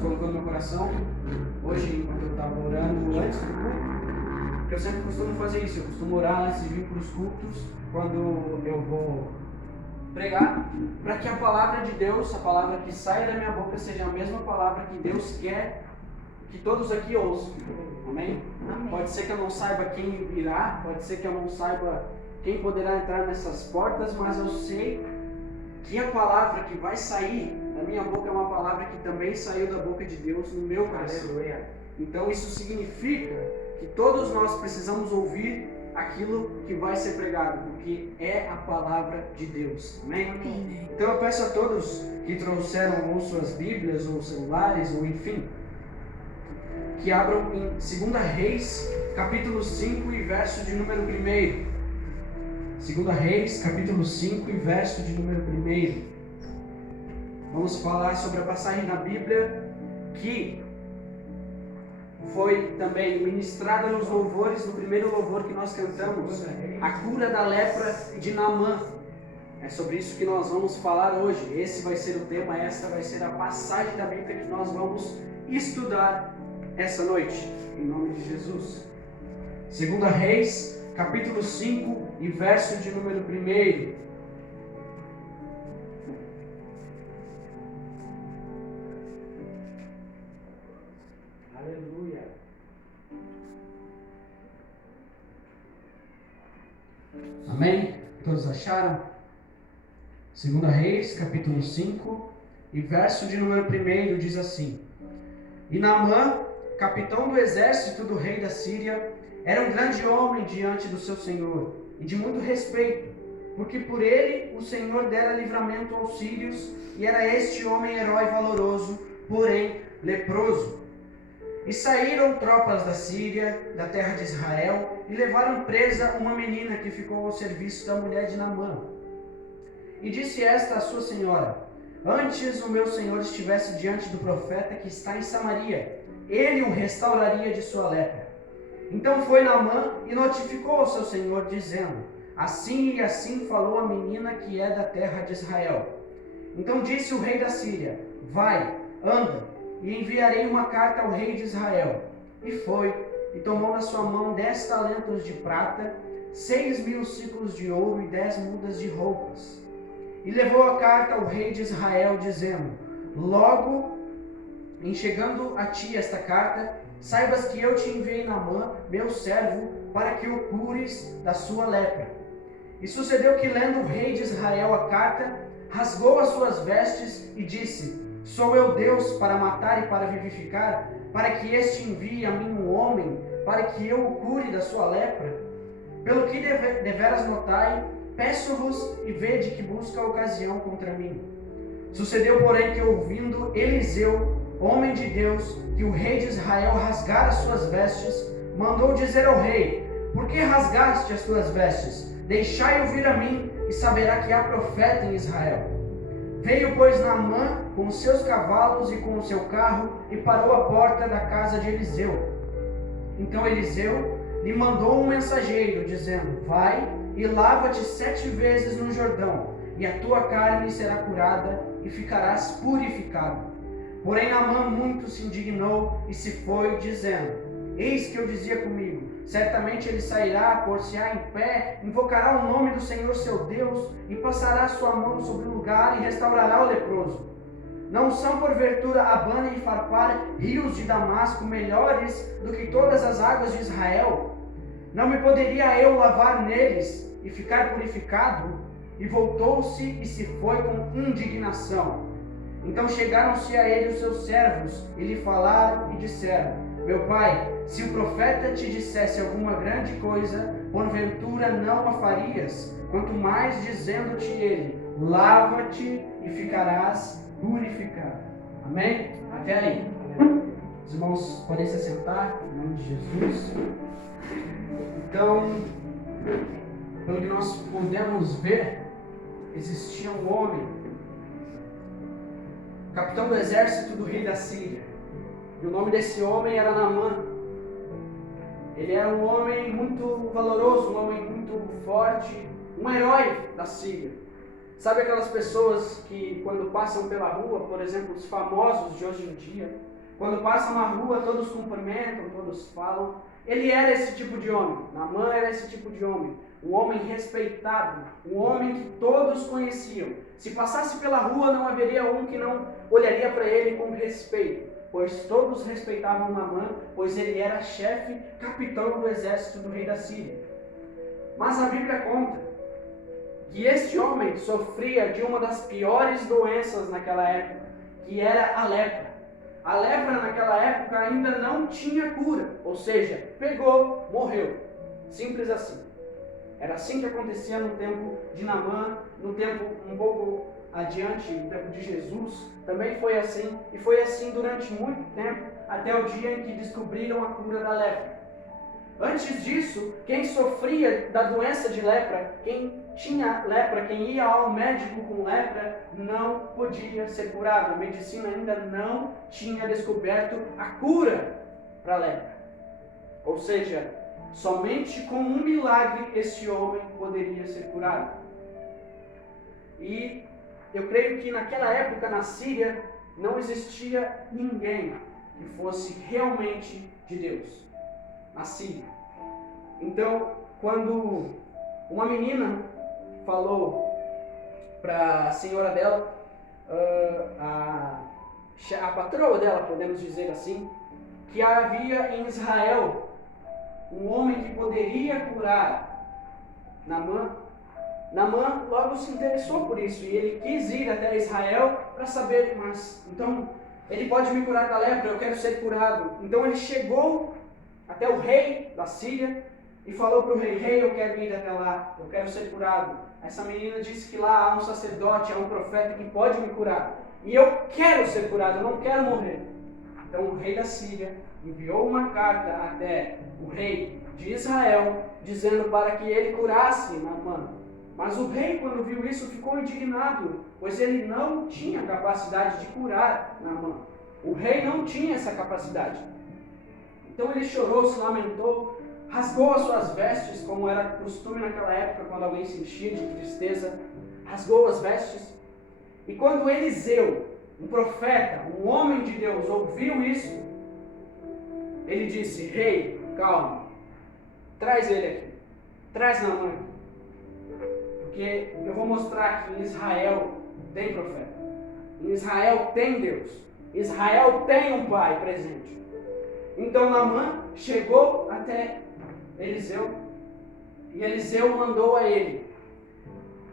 colocou no meu coração, hoje, enquanto eu estava orando antes do culto, porque eu sempre costumo fazer isso, eu costumo orar antes de vir para os cultos, quando eu vou pregar, para que a palavra de Deus, a palavra que sai da minha boca, seja a mesma palavra que Deus quer que todos aqui ouçam. Amém? Amém. Pode ser que eu não saiba quem virá, pode ser que eu não saiba quem poderá entrar nessas portas, mas eu sei que a palavra que vai sair da minha boca é uma palavra que também saiu da boca de Deus no meu coração. Aleluia. Então isso significa que todos nós precisamos ouvir aquilo que vai ser pregado, porque é a palavra de Deus. Amém? Amém. Então eu peço a todos que trouxeram ou suas Bíblias, ou celulares, ou enfim, que abram em 2 Reis, capítulo 5 e verso de número 1. 2 Reis, capítulo 5 e verso de número 1. Vamos falar sobre a passagem na Bíblia que foi também ministrada nos louvores, no primeiro louvor que nós cantamos, a cura da lepra de Naamã. É sobre isso que nós vamos falar hoje. Esse vai ser o tema, essa vai ser a passagem da Bíblia que nós vamos estudar essa noite, em nome de Jesus. 2 Reis, capítulo 5 e verso de número 1. Aleluia. Amém? Todos acharam? 2 Reis, capítulo 5 e verso de número 1 diz assim: E Naamã, capitão do exército do rei da Síria, era um grande homem diante do seu senhor, e de muito respeito, porque por ele o Senhor dera livramento aos sírios, e era este homem herói valoroso, porém leproso. E saíram tropas da Síria, da terra de Israel, e levaram presa uma menina que ficou ao serviço da mulher de Naamã. E disse esta à sua senhora: Antes o meu senhor estivesse diante do profeta que está em Samaria, ele o restauraria de sua lepra. Então foi Naamã e notificou ao seu senhor, dizendo: Assim e assim falou a menina que é da terra de Israel. Então disse o rei da Síria: Vai, anda, e enviarei uma carta ao rei de Israel. E foi, e tomou na sua mão 10 talentos de prata, 6.000 ciclos de ouro e 10 mudas de roupas. E levou a carta ao rei de Israel, dizendo: Logo, em chegando a ti esta carta, saibas que eu te enviei Naamã, meu servo, para que o cures da sua lepra. E sucedeu que, lendo o rei de Israel a carta, rasgou as suas vestes e disse: Sou eu Deus para matar e para vivificar, para que este envie a mim um homem, para que eu o cure da sua lepra? Pelo que deveras notai, peço-vos e vede que busca ocasião contra mim. Sucedeu, porém, que ouvindo Eliseu, homem de Deus, que o rei de Israel rasgara as suas vestes, mandou dizer ao rei: Por que rasgaste as tuas vestes? Deixai-o vir a mim, e saberá que há profeta em Israel. Veio, pois, Naamã com os seus cavalos e com o seu carro, e parou à porta da casa de Eliseu. Então Eliseu lhe mandou um mensageiro, dizendo: Vai e lava-te 7 vezes no Jordão, e a tua carne será curada, e ficarás purificado. Porém Naamã muito se indignou e se foi, dizendo: Eis que eu dizia comigo: certamente ele sairá, pôr-se-á em pé, invocará o nome do Senhor seu Deus, e passará a sua mão sobre o lugar e restaurará o leproso. Não são porventura Abana e Farpar, rios de Damasco, melhores do que todas as águas de Israel? Não me poderia eu lavar neles e ficar purificado? E voltou-se e se foi com indignação. Então chegaram-se a ele os seus servos, e lhe falaram e disseram: Meu pai, se o profeta te dissesse alguma grande coisa, porventura não a farias? Quanto mais dizendo-te ele: Lava-te e ficarás purificado. Amém? Até aí. Os irmãos podem se assentar, em nome de Jesus. Então, pelo que nós podemos ver, existia um homem, capitão do exército do rei da Síria. E o nome desse homem era Naamã. Ele era um homem muito valoroso, um homem muito forte, um herói da Síria. Sabe aquelas pessoas que quando passam pela rua, por exemplo, os famosos de hoje em dia, quando passam na rua todos cumprimentam, todos falam. Ele era esse tipo de homem, Naamã era esse tipo de homem, um homem respeitado, um homem que todos conheciam. Se passasse pela rua não haveria um que não olharia para ele com respeito, pois todos respeitavam Naamã, pois ele era chefe, capitão do exército do rei da Síria. Mas a Bíblia conta que este homem sofria de uma das piores doenças naquela época, que era a lepra. A lepra naquela época ainda não tinha cura, ou seja, pegou, morreu. Simples assim. Era assim que acontecia no tempo de Naamã, no tempo um pouco adiante, no tempo de Jesus, também foi assim, e foi assim durante muito tempo, até o dia em que descobriram a cura da lepra. Antes disso, quem sofria da doença de lepra, quem tinha lepra, quem ia ao médico com lepra, não podia ser curado. A medicina ainda não tinha descoberto a cura para a lepra. Ou seja, somente com um milagre esse homem poderia ser curado. E eu creio que naquela época na Síria não existia ninguém que fosse realmente de Deus. Na Síria. Então, quando uma menina falou para a senhora dela, a patroa dela, podemos dizer assim, que havia em Israel um homem que poderia curar Naamã, Naamã logo se interessou por isso e ele quis ir até Israel para saber, mas então ele pode me curar da lepra, eu quero ser curado. Então ele chegou até o rei da Síria e falou para o rei: rei, eu quero ir até lá, eu quero ser curado. Essa menina disse que lá há um sacerdote, há um profeta que pode me curar. E eu quero ser curado, eu não quero morrer. Então o rei da Síria enviou uma carta até o rei de Israel, dizendo para que ele curasse Naamã. Mas o rei, quando viu isso, ficou indignado, pois ele não tinha capacidade de curar Naamã. O rei não tinha essa capacidade. Então ele chorou, se lamentou, rasgou as suas vestes, como era costume naquela época, quando alguém se enchia de tristeza, rasgou as vestes. E quando Eliseu, um profeta, um homem de Deus, ouviu isso, ele disse: rei, calma, traz ele aqui, traz Naamã aqui. Porque eu vou mostrar que em Israel tem profeta, em Israel tem Deus, Israel tem um pai presente. Então Naamã chegou até Eliseu, e Eliseu mandou a ele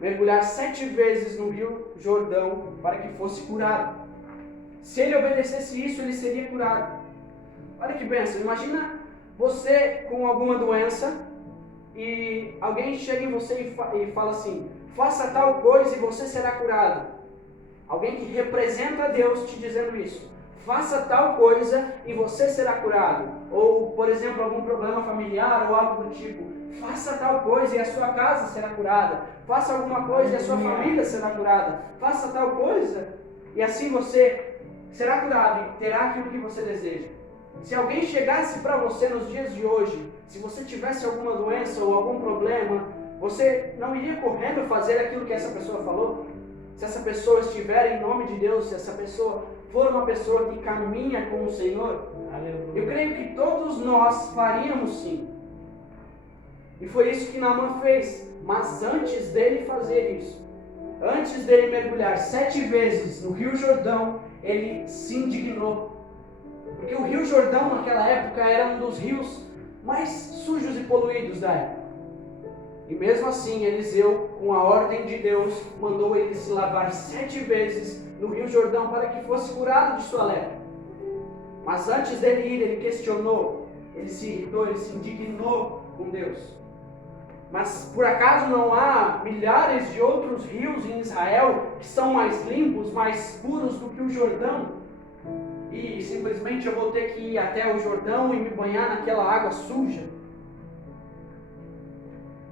mergulhar 7 vezes no rio Jordão para que fosse curado. Se ele obedecesse isso, ele seria curado. Olha que bênção, imagina você com alguma doença e alguém chega em você e fala assim: faça tal coisa e você será curado. Alguém que representa Deus te dizendo isso: faça tal coisa e você será curado. Ou, por exemplo, algum problema familiar ou algo do tipo: faça tal coisa e a sua casa será curada. Faça alguma coisa e a sua família será curada. Faça tal coisa e assim você será curado e terá aquilo que você deseja. Se alguém chegasse para você nos dias de hoje, se você tivesse alguma doença ou algum problema, você não iria correndo fazer aquilo que essa pessoa falou? Se essa pessoa estiver em nome de Deus, se essa pessoa for uma pessoa que caminha com o Senhor, eu creio que todos nós faríamos sim. E foi isso que Naamã fez. Mas antes dele fazer isso, antes dele mergulhar 7 vezes no Rio Jordão, ele se indignou. Porque o Rio Jordão naquela época era um dos rios mais sujos e poluídos da época. E mesmo assim, Eliseu, com a ordem de Deus, mandou ele se lavar 7 vezes no Rio Jordão para que fosse curado de sua lepra. Mas antes dele ir, ele questionou, ele se irritou, ele se indignou com Deus. Mas por acaso não há milhares de outros rios em Israel que são mais limpos, mais puros do que o Jordão? E simplesmente eu vou ter que ir até o Jordão e me banhar naquela água suja?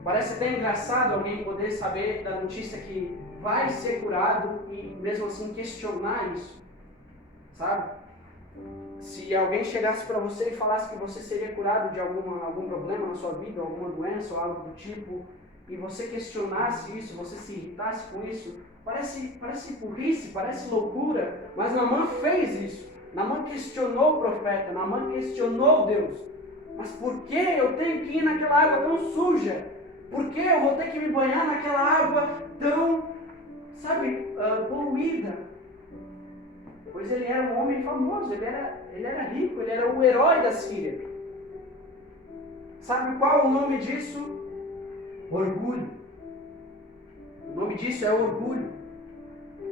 Parece até engraçado alguém poder saber da notícia que vai ser curado e mesmo assim questionar isso, sabe? Se alguém chegasse para você e falasse que você seria curado de algum problema na sua vida, alguma doença ou algo do tipo, e você questionasse isso, você se irritasse com isso, parece burrice, parece loucura, mas Naamã fez isso. Naamã questionou o profeta, Naamã questionou Deus. Mas por que eu tenho que ir naquela água tão suja? Por que eu vou ter que me banhar naquela água tão, poluída? Pois ele era um homem famoso, ele era rico, ele era o herói da Síria. Sabe qual o nome disso? Orgulho. O nome disso é orgulho.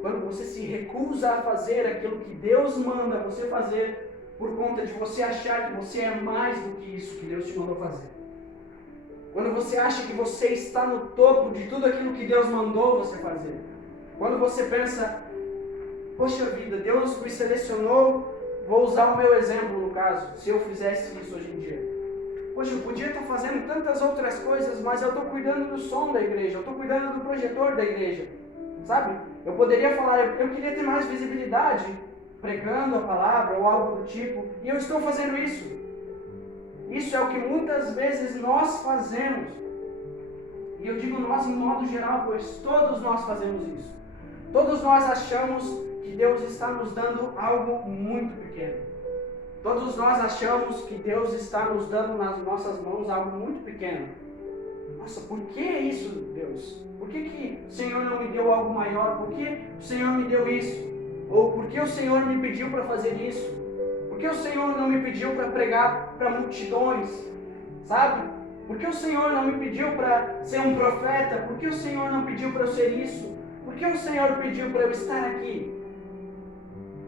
Quando você se recusa a fazer aquilo que Deus manda você fazer, por conta de você achar que você é mais do que isso que Deus te mandou fazer. Quando você acha que você está no topo de tudo aquilo que Deus mandou você fazer. Quando você pensa, poxa vida, Deus me selecionou, vou usar o meu exemplo no caso, se eu fizesse isso hoje em dia. Poxa, eu podia estar fazendo tantas outras coisas, mas eu estou cuidando do som da igreja, eu estou cuidando do projetor da igreja, sabe? Eu poderia falar, eu queria ter mais visibilidade, pregando a palavra ou algo do tipo, e eu estou fazendo isso. Isso é o que muitas vezes nós fazemos. E eu digo nós em modo geral, pois todos nós fazemos isso. Todos nós achamos que Deus está nos dando algo muito pequeno. Todos nós achamos que Deus está nos dando nas nossas mãos algo muito pequeno. Nossa, por que isso, Deus? Por que o Senhor não me deu algo maior? Por que o Senhor me deu isso? Ou por que o Senhor me pediu para fazer isso? Por que o Senhor não me pediu para pregar para multidões? Sabe? Por que o Senhor não me pediu para ser um profeta? Por que o Senhor não pediu para eu ser isso? Por que o Senhor pediu para eu estar aqui?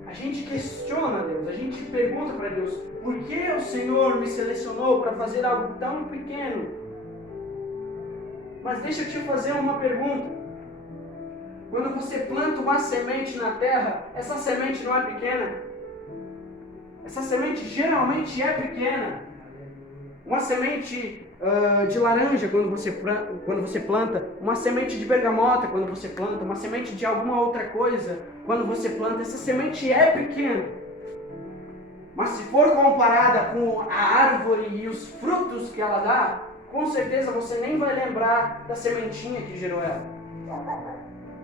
A gente questiona Deus, a gente pergunta para Deus, por que o Senhor me selecionou para fazer algo tão pequeno? Mas deixa eu te fazer uma pergunta. Quando você planta uma semente na terra, essa semente não é pequena? Essa semente geralmente é pequena. Uma semente de laranja quando você planta, uma semente de bergamota quando você planta, uma semente de alguma outra coisa quando você planta, essa semente é pequena. Mas se for comparada com a árvore e os frutos que ela dá, com certeza você nem vai lembrar da sementinha que gerou ela.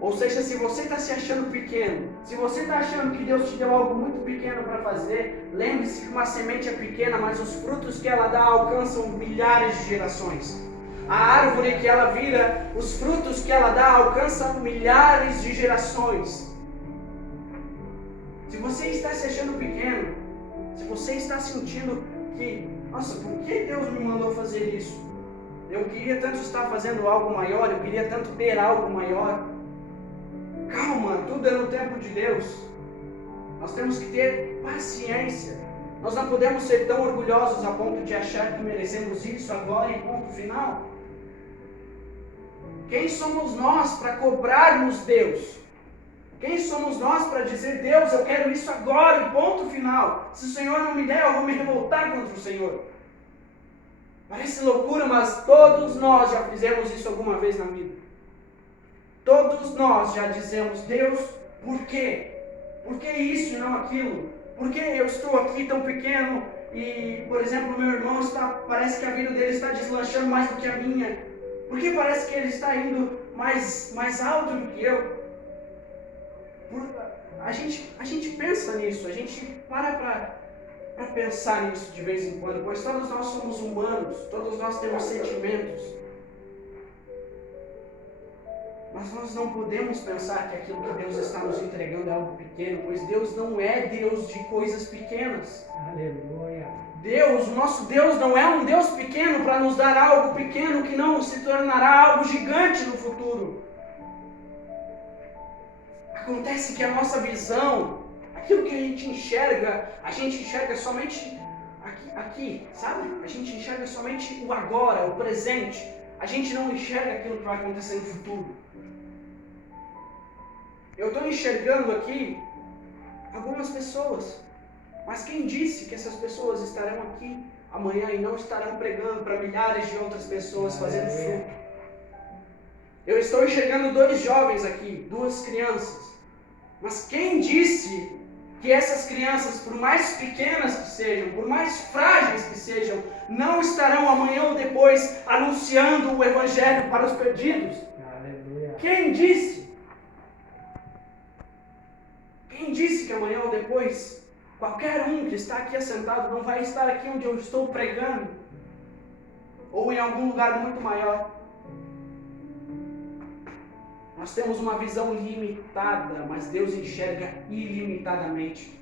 Ou seja, se você está se achando pequeno, se você está achando que Deus te deu algo muito pequeno para fazer, lembre-se que uma semente é pequena, mas os frutos que ela dá alcançam milhares de gerações. A árvore que ela vira, os frutos que ela dá alcançam milhares de gerações. Se você está se achando pequeno, se você está sentindo que, nossa, por que Deus me mandou fazer isso? Eu queria tanto estar fazendo algo maior, eu queria tanto ter algo maior. Calma, tudo é no tempo de Deus. Nós temos que ter paciência. Nós não podemos ser tão orgulhosos a ponto de achar que merecemos isso agora e ponto final. Quem somos nós para cobrarmos Deus? Quem somos nós para dizer, Deus, eu quero isso agora e ponto final. Se o Senhor não me der, eu vou me revoltar contra o Senhor. Parece loucura, mas todos nós já fizemos isso alguma vez na vida. Todos nós já dizemos, Deus, por quê? Por que isso e não aquilo? Por que eu estou aqui tão pequeno e, por exemplo, meu irmão parece que a vida dele está deslanchando mais do que a minha? Por que parece que ele está indo mais alto do que eu? A gente pensa nisso, a gente para pensar nisso de vez em quando, pois todos nós somos humanos, todos nós temos sentimentos. Mas nós não podemos pensar que aquilo que Deus está nos entregando é algo pequeno, pois Deus não é Deus de coisas pequenas. Aleluia. O nosso Deus não é um Deus pequeno para nos dar algo pequeno que não se tornará algo gigante no futuro. Acontece que a nossa visão, aquilo que a gente enxerga somente aqui, sabe? A gente enxerga somente o agora, o presente. A gente não enxerga aquilo que vai acontecer no futuro. Eu estou enxergando aqui algumas pessoas, mas quem disse que essas pessoas estarão aqui amanhã e não estarão pregando para milhares de outras pessoas fazendo fruto? Eu estou enxergando 2 jovens aqui, 2 crianças, mas quem disse que essas crianças, por mais pequenas que sejam, por mais frágeis que sejam, não estarão amanhã ou depois anunciando o Evangelho para os perdidos? Aleluia. Quem disse? Quem disse que amanhã ou depois, qualquer um que está aqui assentado não vai estar aqui onde eu estou pregando? Ou em algum lugar muito maior? Nós temos uma visão limitada, mas Deus enxerga ilimitadamente.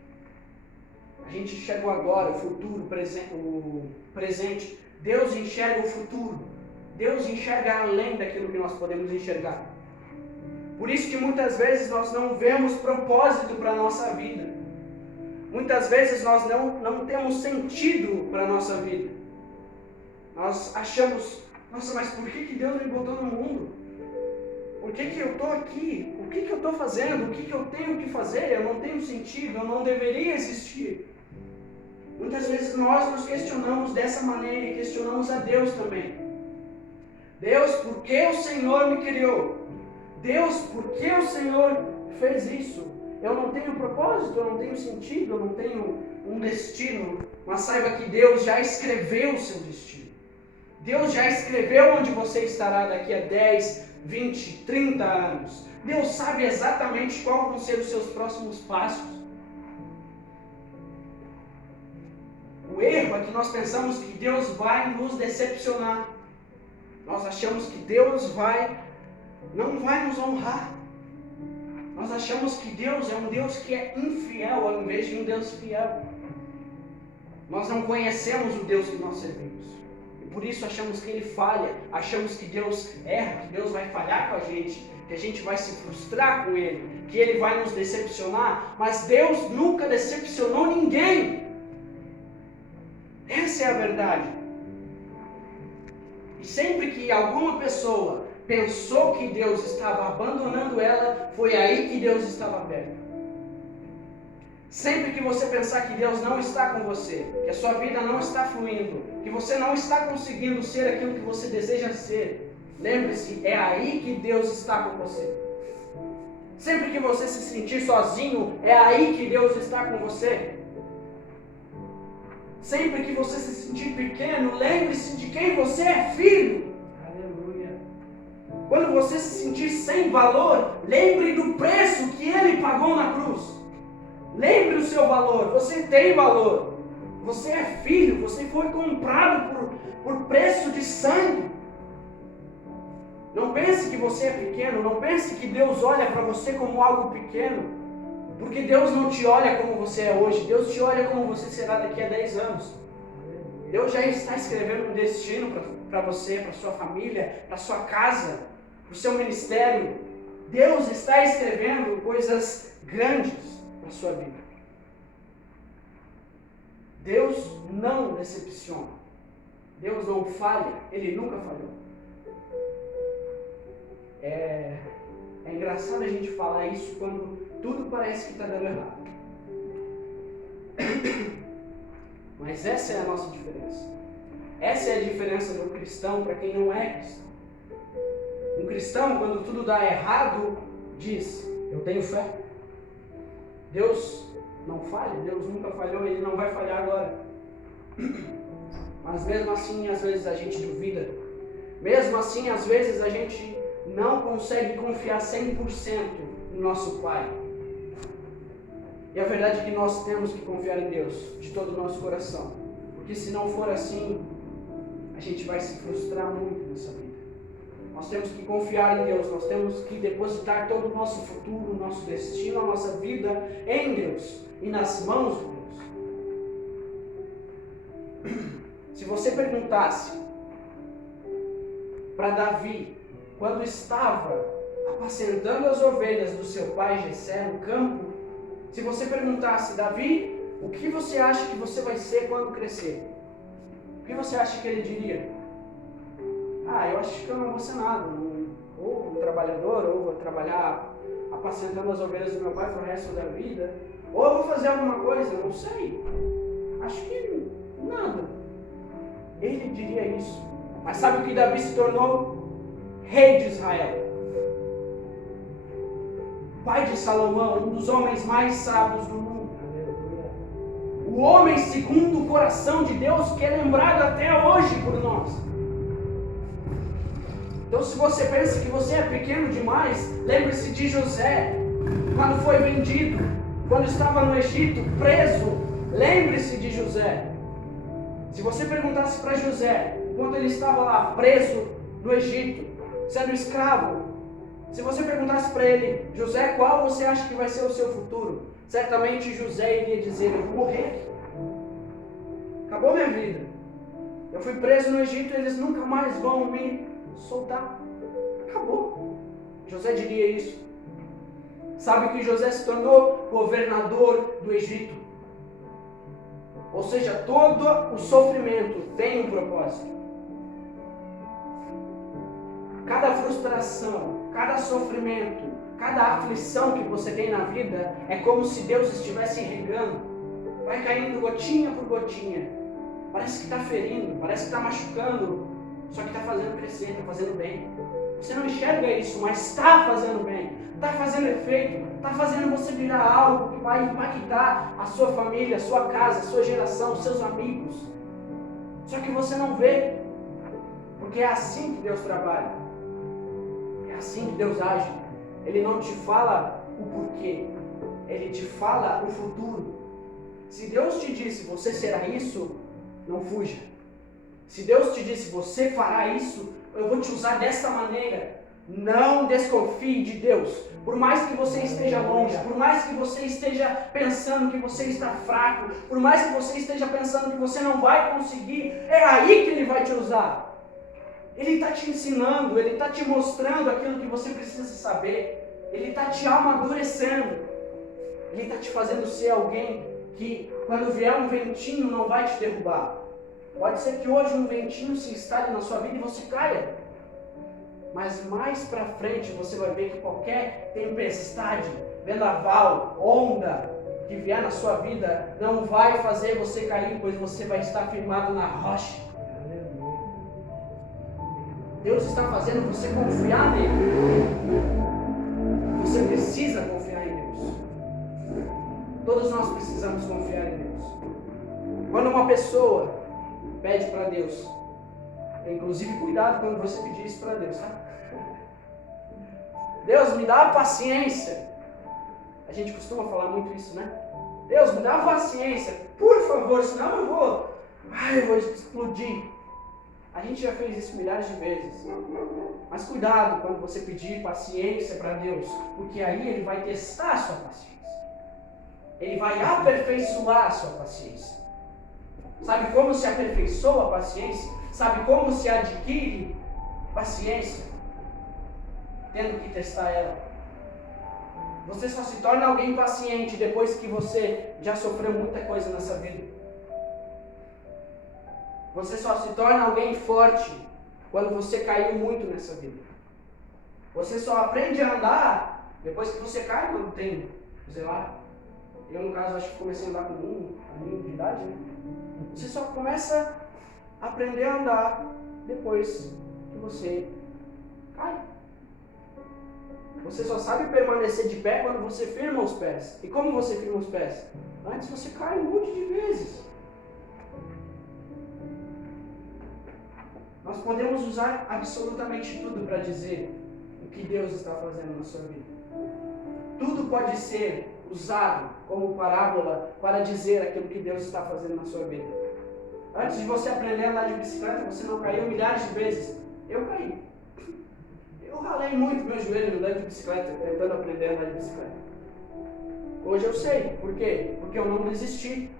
A gente enxerga o agora, o futuro, o presente. Deus enxerga o futuro. Deus enxerga além daquilo que nós podemos enxergar. Por isso que muitas vezes nós não vemos propósito para a nossa vida. Muitas vezes nós não temos sentido para a nossa vida. Nós achamos, nossa, mas por que Deus me botou no mundo? Por que eu estou aqui? O que eu estou fazendo? O que eu tenho que fazer? Eu não tenho sentido, eu não deveria existir. Muitas vezes nós nos questionamos dessa maneira e questionamos a Deus também. Deus, por que o Senhor me criou? Deus, por que o Senhor fez isso? Eu não tenho propósito, eu não tenho sentido, eu não tenho um destino. Mas saiba que Deus já escreveu o seu destino. Deus já escreveu onde você estará daqui a 10, 20, 30 anos. Deus sabe exatamente qual vão ser os seus próximos passos. O erro é que nós pensamos que Deus vai nos decepcionar. Nós achamos que Deus não vai nos honrar. Nós achamos que Deus é um Deus que é infiel ao invés de um Deus fiel. Nós não conhecemos o Deus que nós servimos. Por isso achamos que Ele falha, achamos que Deus erra, que Deus vai falhar com a gente, que a gente vai se frustrar com Ele, que Ele vai nos decepcionar, mas Deus nunca decepcionou ninguém. Essa é a verdade. E sempre que alguma pessoa pensou que Deus estava abandonando ela, foi aí que Deus estava perto. Sempre que você pensar que Deus não está com você, que a sua vida não está fluindo, que você não está conseguindo ser aquilo que você deseja ser, lembre-se, é aí que Deus está com você. Sempre que você se sentir sozinho, é aí que Deus está com você. Sempre que você se sentir pequeno, lembre-se de quem você é filho. Aleluia. Quando você se sentir sem valor, lembre do preço que Ele pagou na cruz. Lembre o seu valor, você tem valor. Você é filho, você foi comprado por preço de sangue. Não pense que você é pequeno, não pense que Deus olha para você como algo pequeno. Porque Deus não te olha como você é hoje, Deus te olha como você será daqui a 10 anos. Deus já está escrevendo um destino para você, para sua família, para sua casa, para o seu ministério. Deus está escrevendo coisas grandes na sua vida. Deus não decepciona. Deus não falha. Ele nunca falhou. É engraçado a gente falar isso quando tudo parece que está dando errado. Mas essa é a nossa diferença. Essa é a diferença do cristão para quem não é cristão. Um cristão, quando tudo dá errado, diz: eu tenho fé. Deus não falha, Deus nunca falhou, Ele não vai falhar agora. Mas mesmo assim, às vezes a gente duvida. Mesmo assim, às vezes a gente não consegue confiar 100% no nosso Pai. E a verdade é que nós temos que confiar em Deus de todo o nosso coração. Porque se não for assim, a gente vai se frustrar muito nessa vida. Nós temos que confiar em Deus, nós temos que depositar todo o nosso futuro, o nosso destino, a nossa vida em Deus e nas mãos de Deus. Se você perguntasse para Davi, quando estava apacentando as ovelhas do seu pai Jessé no campo, se você perguntasse: Davi, o que você acha que você vai ser quando crescer? O que você acha que ele diria? Eu acho que eu não vou ser nada, ou um trabalhador, ou vou trabalhar apacentando as ovelhas do meu pai pro resto da vida, ou eu vou fazer alguma coisa, eu não sei, acho que nada. Ele diria isso. Mas sabe o que Davi se tornou? Rei de Israel, pai de Salomão, um dos homens mais sábios do mundo. o homem segundo o coração de Deus, que é lembrado até hoje por nós. Então, se você pensa que você é pequeno demais, lembre-se de José, quando foi vendido, quando estava no Egito, preso. Lembre-se de José. Se você perguntasse para José, enquanto ele estava lá preso no Egito, sendo escravo, se você perguntasse para ele, José, qual você acha que vai ser o seu futuro? Certamente José iria dizer, eu vou morrer. Acabou minha vida. Eu fui preso no Egito e eles nunca mais vão me soltar. Acabou. José diria isso. Sabe que José se tornou governador do Egito. Ou seja, todo o sofrimento tem um propósito. Cada frustração, cada sofrimento, cada aflição que você tem na vida é como se Deus estivesse regando. Vai caindo gotinha por gotinha. Parece que está ferindo, parece que está machucando, só que está fazendo crescer, está fazendo bem. Você não enxerga isso, mas está fazendo bem, está fazendo efeito, está fazendo você virar algo que vai impactar a sua família, a sua casa, a sua geração, os seus amigos. Só que você não vê, porque é assim que Deus trabalha, é assim que Deus age. Ele não te fala o porquê, Ele te fala o futuro. Se Deus te disse, você será isso, não fuja. Se Deus te disse, você fará isso, eu vou te usar dessa maneira. Não desconfie de Deus. Por mais que você esteja longe, por mais que você esteja pensando que você está fraco, por mais que você esteja pensando que você não vai conseguir, é aí que Ele vai te usar. Ele está te ensinando, Ele está te mostrando aquilo que você precisa saber. Ele está te amadurecendo. Ele está te fazendo ser alguém que, quando vier um ventinho, não vai te derrubar. Pode ser que hoje um ventinho se instale na sua vida e você caia. Mas mais para frente você vai ver que qualquer tempestade, vendaval, onda que vier na sua vida não vai fazer você cair, pois você vai estar firmado na rocha. Deus está fazendo você confiar nele. Você precisa confiar em Deus. Todos nós precisamos confiar em Deus. Quando uma pessoa pede para Deus, inclusive cuidado quando você pedir isso para Deus, tá? Deus, me dá paciência. A gente costuma falar muito isso, né? Deus, me dá paciência, por favor, senão eu vou explodir. A gente já fez isso milhares de vezes. Mas cuidado quando você pedir paciência para Deus, porque aí Ele vai testar a sua paciência. Ele vai aperfeiçoar a sua paciência. Sabe como se aperfeiçoa a paciência? Sabe como se adquire paciência? Tendo que testar ela. Você só se torna alguém paciente depois que você já sofreu muita coisa nessa vida. Você só se torna alguém forte quando você caiu muito nessa vida. Você só aprende a andar depois que você cai, quando tem, sei lá. Eu, no caso, acho que comecei a andar com 1 aninho de idade, né? Você só começa a aprender a andar depois que você cai. Você só sabe permanecer de pé quando você firma os pés. E como você firma os pés? Antes você cai um monte de vezes. Nós podemos usar absolutamente tudo para dizer o que Deus está fazendo na sua vida. Tudo pode ser usado como parábola para dizer aquilo que Deus está fazendo na sua vida. Antes de você aprender a andar de bicicleta, você não caiu milhares de vezes. Eu caí. Eu ralei muito meu joelho andando de bicicleta, tentando aprender a andar de bicicleta. Hoje eu sei. Por quê? Porque eu não desisti.